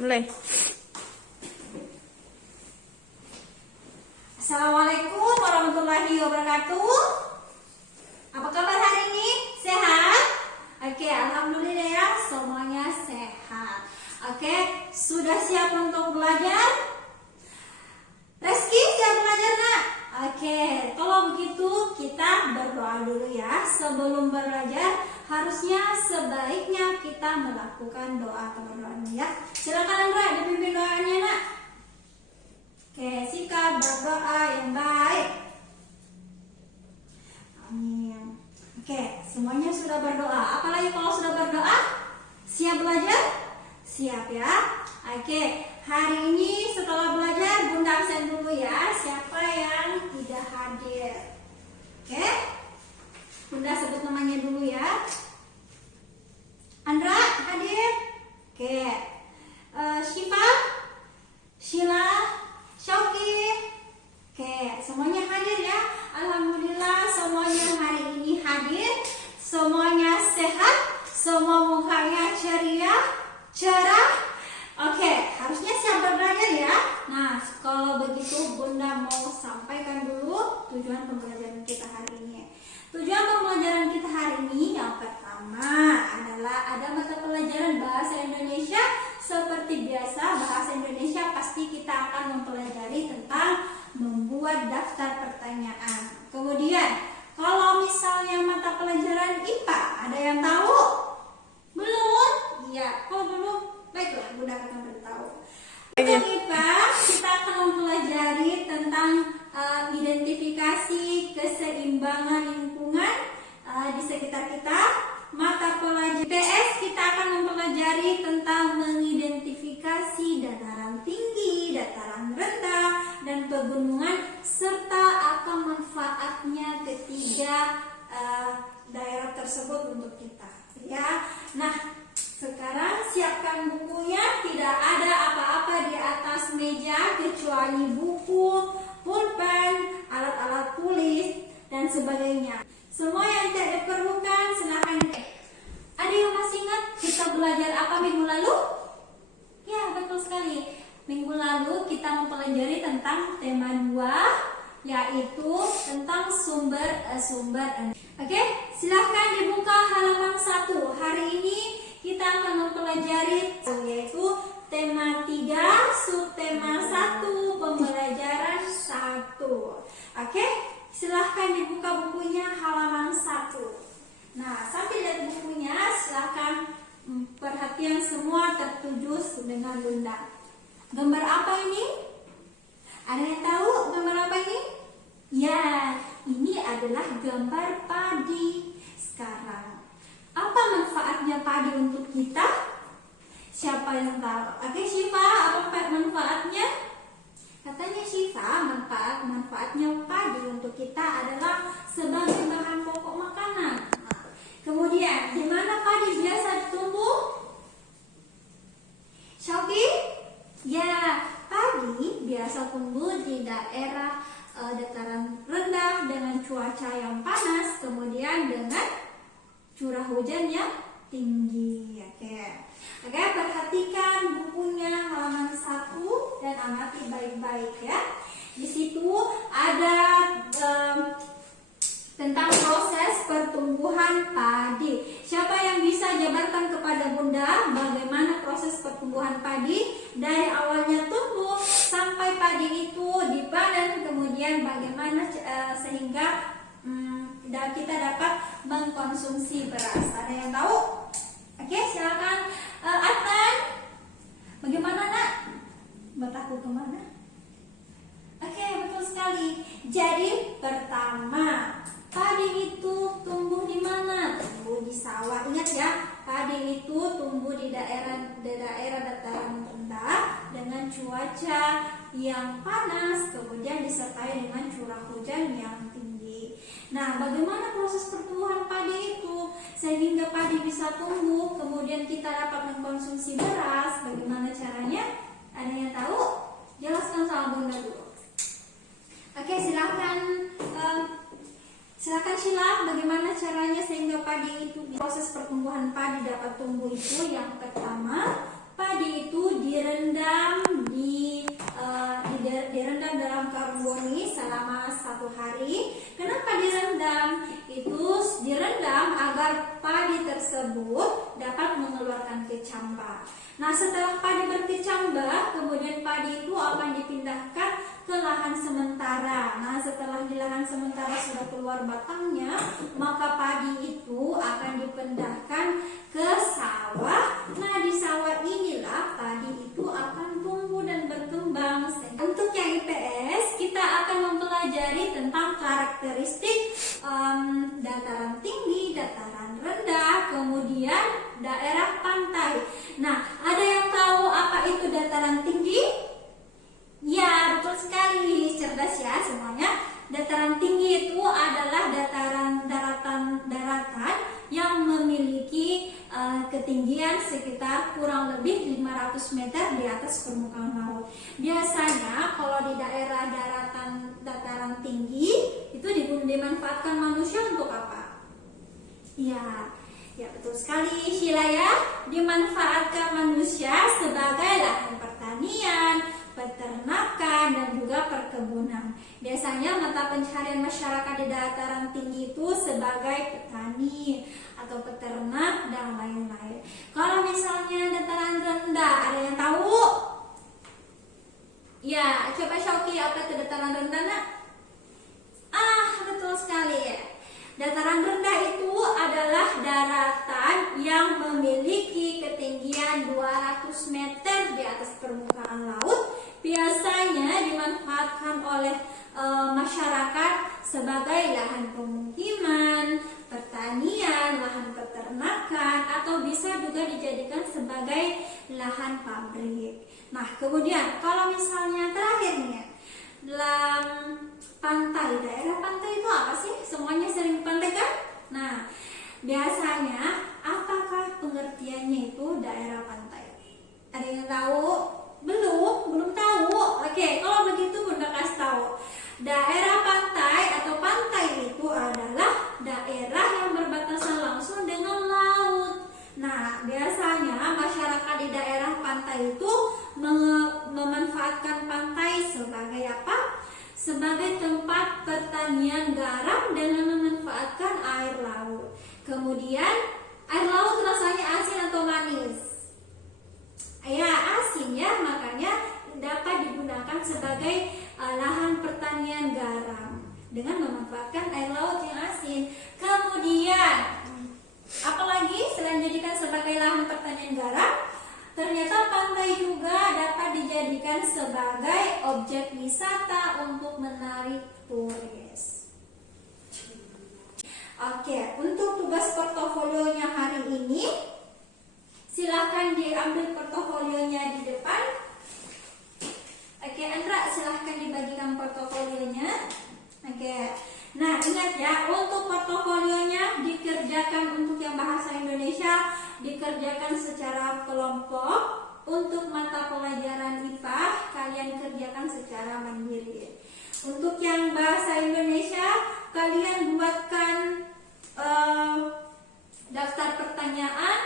Mulai. Assalamualaikum warahmatullahi wabarakatuh. Apa kabar hari ini? Sehat? Oke, alhamdulillah ya, semuanya sehat. Oke, sudah siap untuk belajar? Reski, siap belajar nak? Oke, kalau begitu kita berdoa dulu ya. Sebelum belajar, harusnya sebaiknya kita melakukan doa terlebih dahulu ya. Silakan Andra, dipimpin doanya nak. Oke, sikap berdoa yang baik. Amin. Oke, semuanya sudah berdoa. Apalagi kalau sudah berdoa, siap belajar? Siap ya. Oke, hari ini setelah belajar Bunda absen dulu ya. Siapa yang tidak hadir? Oke, Bunda sebut namanya dulu ya. Andra hadir? Oke. Syifa, Sheila, Syauki. Oke, semuanya hadir ya. Alhamdulillah semuanya hari ini hadir. Semuanya sehat. Semua mukanya ceria, cerah. Oke, harusnya siap belajar ya. Nah, kalau begitu Bunda mau sampaikan dulu tujuan pembelajaran kita hari ini. Tujuan pembelajaran kita hari ini yang pertama adalah ada mata pelajaran bahasa Indonesia. Seperti biasa, bahasa Indonesia pasti kita akan mempelajari tentang membuat daftar pertanyaan. Kemudian, kalau misalnya mata pelajaran IPA, ada yang tahu? Belum? Iya, kalau belum, baiklah, Bunda akan beritahu. Untuk IPA, kita akan mempelajari tentang identifikasi keseimbangan lingkungan di sekitar kita. Mata pelajaran PS, kita akan mempelajari tentang mengidentifikasi dataran tinggi, dataran rendah, dan pegunungan, serta akan manfaatnya ketiga daerah tersebut untuk kita. Ya, nah sekarang siapkan bukunya. Tidak ada apa-apa di atas meja kecuali buku, pulpen, alat-alat tulis, dan sebagainya. Semua yang tidak diperlukan silakan. Ada yang masih ingat kita belajar apa minggu lalu? Ya, betul sekali. Minggu lalu kita mempelajari tentang tema 2, yaitu tentang sumber. Oke, silahkan dibuka halaman 1. Hari ini kita akan mempelajari yaitu tema 3, subtema 1, pembelajaran 1. Oke, silahkan dibuka bukunya halaman 1. Nah, sambil lihat bukunya, silahkan perhatian semua tertuju dengan Bunda. Gambar apa ini? Ada yang tahu gambar apa ini? Ya, ini adalah gambar padi. Sekarang, apa manfaatnya padi untuk kita? Siapa yang tahu? Oke, Syifa, apa manfaatnya? Katanya Syifa, manfaatnya padi untuk kita adalah sebagai bahan pokok makanan. Kemudian, di mana padi biasa tumbuh? Syauki? Ya, padi biasa tumbuh di daerah dataran rendah dengan cuaca yang panas, kemudian dengan curah hujan yang tinggi. Oke, perhatikan bukunya halaman 1 dan amati baik-baik ya. Di situ ada tentang proses pertumbuhan padi. Siapa yang bisa jabarkan kepada Bunda bagaimana proses pertumbuhan padi dari awalnya tumbuh sampai padi itu dipanen, kemudian bagaimana sehingga kita dapat mengkonsumsi beras. Ada yang tahu? Oke, silakan Adnan. Bagaimana nak? Mataku kemana? Oke, betul sekali. Jadi pertama, padi itu tumbuh di mana? Tumbuh di sawah. Ingat ya, padi itu tumbuh di daerah dataran rendah dengan cuaca yang panas, kemudian disertai dengan curah hujan yang tinggi. Nah, bagaimana proses pertumbuhan padi itu sehingga padi bisa tumbuh, kemudian kita dapat mengkonsumsi beras? Bagaimana caranya? Ada yang tahu? Jelaskan sama Bunda dulu. Oke, silakan Sheila, bagaimana caranya sehingga padi itu proses pertumbuhan padi dapat tumbuh itu? Yang pertama, padi itu apa. Nah, setelah padi berkecambah, kemudian padi itu akan dipindahkan ke lahan sementara. Nah, setelah di lahan sementara sudah keluar batangnya, maka padi itu akan dipindahkan ke sawah. Nah, di sawah inilah padi itu akan tumbuh dan berkembang. Untuk yang IPS, kita akan mempelajari tentang karakteristik dataran tinggi, dataran rendah, kemudian daerah pantai. Nah, ada yang tahu apa itu dataran tinggi? Ya, betul sekali, cerdas ya semuanya. Dataran tinggi itu adalah daratan yang memiliki ketinggian sekitar kurang lebih 500 meter di atas permukaan laut. Biasanya kalau di daerah dataran tinggi itu dimanfaatkan manusia untuk apa? Ya betul sekali Sheila ya, dimanfaatkan manusia sebagai lahan pertanian, peternakan, dan juga perkebunan. Biasanya mata pencaharian masyarakat di dataran tinggi itu sebagai petani atau peternak dan lain-lain. Kalau misalnya dataran rendah, ada yang tahu? Ya, coba Syauki, apa itu dataran rendah nak? Betul sekali. Dataran rendah itu adalah daratan yang memiliki ketinggian 200 meter di atas permukaan laut. Biasanya dimanfaatkan oleh masyarakat sebagai lahan pemukiman, pertanian, lahan peternakan, atau bisa juga dijadikan sebagai lahan pabrik. Nah, kemudian kalau misalnya terakhir nih, dalam pantai, daerah pantai itu apa sih? Semuanya sering pantai kan? Nah, biasanya apakah pengertiannya itu daerah pantai? Ada yang tahu? Belum tahu. Oke, kalau begitu Bunda kasih tahu. Daerah pantai atau pantai itu adalah daerah yang berbatasan langsung dengan laut. Nah, biasanya masyarakat di daerah pantai itu memanfaatkan pantai sebagai apa? Sebagai tempat pertanian garam dengan memanfaatkan air laut. Kemudian, air laut rasanya asin atau manis? Ya, asin ya, makanya dapat digunakan sebagai lahan pertanian garam dengan memanfaatkan air laut yang asin. Kemudian, apalagi selain dijadikan sebagai lahan pertanian garam, ternyata pantai juga dapat dijadikan sebagai objek wisata untuk menarik turis. Oke, untuk tugas portofolionya hari ini, silakan diambil portofolionya di depan. Oke, Andra, silahkan dibagikan portofolionya. Oke, nah ingat ya, untuk portofolionya dikerjakan untuk yang bahasa Indonesia dikerjakan secara kelompok. Untuk mata pelajaran IPA kalian kerjakan secara mandiri. Untuk yang bahasa Indonesia kalian buatkan daftar pertanyaan.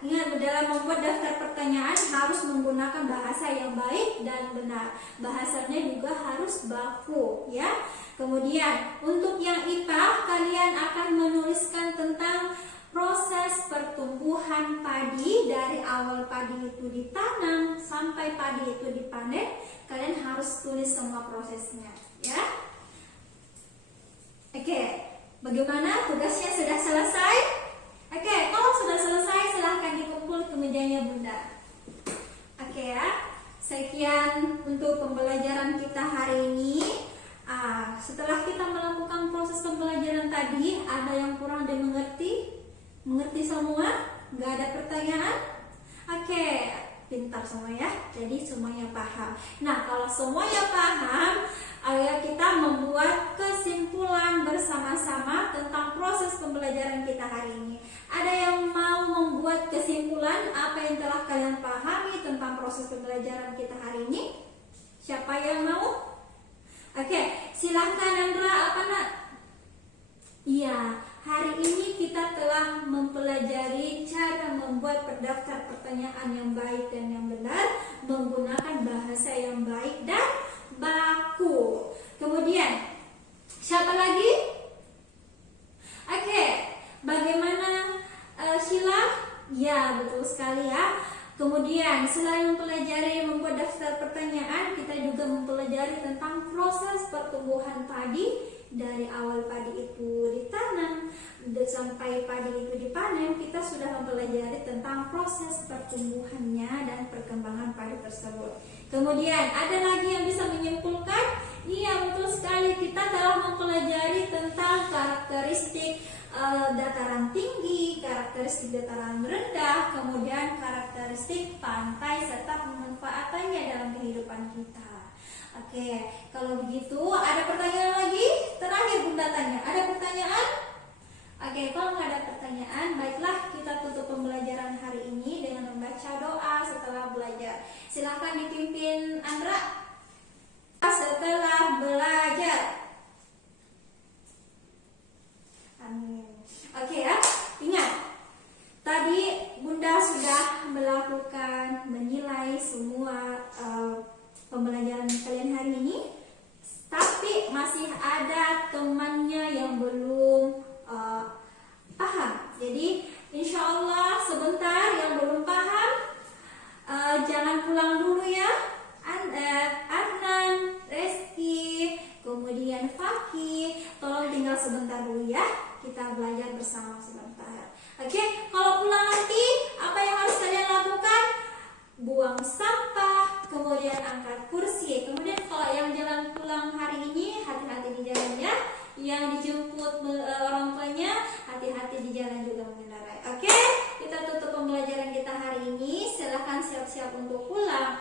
Ingat dalam membuat daftar pertanyaan harus menggunakan bahasa yang baik dan benar. Bahasanya juga harus baku ya. Kemudian untuk yang IPA kalian akan menuliskan tentang proses pertumbuhan padi dari awal padi itu ditanam sampai padi itu dipanen. Kalian harus tulis semua prosesnya ya. Oke, bagaimana tugasnya sudah selesai? Oke, kalau sudah selesai silahkan dikumpul ke mejanya Bunda. Oke ya, sekian untuk pembelajaran kita hari ini. Setelah kita melakukan proses pembelajaran tadi, ada yang kurang dimengerti? Mengerti semua? Nggak ada pertanyaan? Oke, pintar semua ya. Jadi semuanya paham. Nah, kalau semuanya paham, ayo kita membuat kesimpulan bersama-sama tentang proses pembelajaran kita hari ini. Ada yang mau membuat kesimpulan apa yang telah kalian pahami tentang proses pembelajaran kita hari ini? Siapa yang mau? Oke, silahkan Andra, apa nak? Iya, hari ini kita telah mempelajari cara membuat pendaftar pertanyaan yang baik dan yang benar menggunakan bahasa yang baik dan baku. Kemudian, siapa lagi? Oke, bagaimana Sheila? Ya, betul sekali. Kemudian selain mempelajari membuat daftar pertanyaan, kita juga mempelajari tentang proses pertumbuhan padi dari awal padi itu ditanam sampai padi itu dipanen. Kita sudah mempelajari tentang proses pertumbuhannya dan perkembangan padi tersebut. Kemudian ada lagi yang bisa menyimpulkan? Iya, betul sekali, kita telah mempelajari tentang karakteristik dataran tinggi, karakteristik dataran rendah, kemudian karakteristik pantai serta pemanfaatannya dalam kehidupan kita. Oke, kalau begitu ada pertanyaan lagi? Terakhir Bunda tanya, ada pertanyaan? Oke, kalau nggak ada pertanyaan, baiklah kita tutup pembelajaran hari ini dengan membaca doa setelah belajar. Silakan dipimpin Andra. Setelah belajar. Amin. Oke ya, ingat tadi Bunda sudah melakukan menilai semua pembelajaran kalian hari ini, tapi masih ada temannya yang belum paham. Jadi insya Allah sebentar yang belum paham jangan pulang dulu ya. Adnan, Reski, kemudian Faki, tolong tinggal sebentar dulu ya. Kita belajar bersama sebentar. Oke, kalau pulang nanti apa yang harus kalian lakukan? Buang sampah, kemudian angkat kursi. Kemudian kalau yang jalan pulang hari ini, hati-hati di jalan ya. Yang dijemput orang tuanya, hati-hati di jalan juga mengendarai. Oke, kita tutup pembelajaran kita hari ini. Silahkan siap-siap untuk pulang.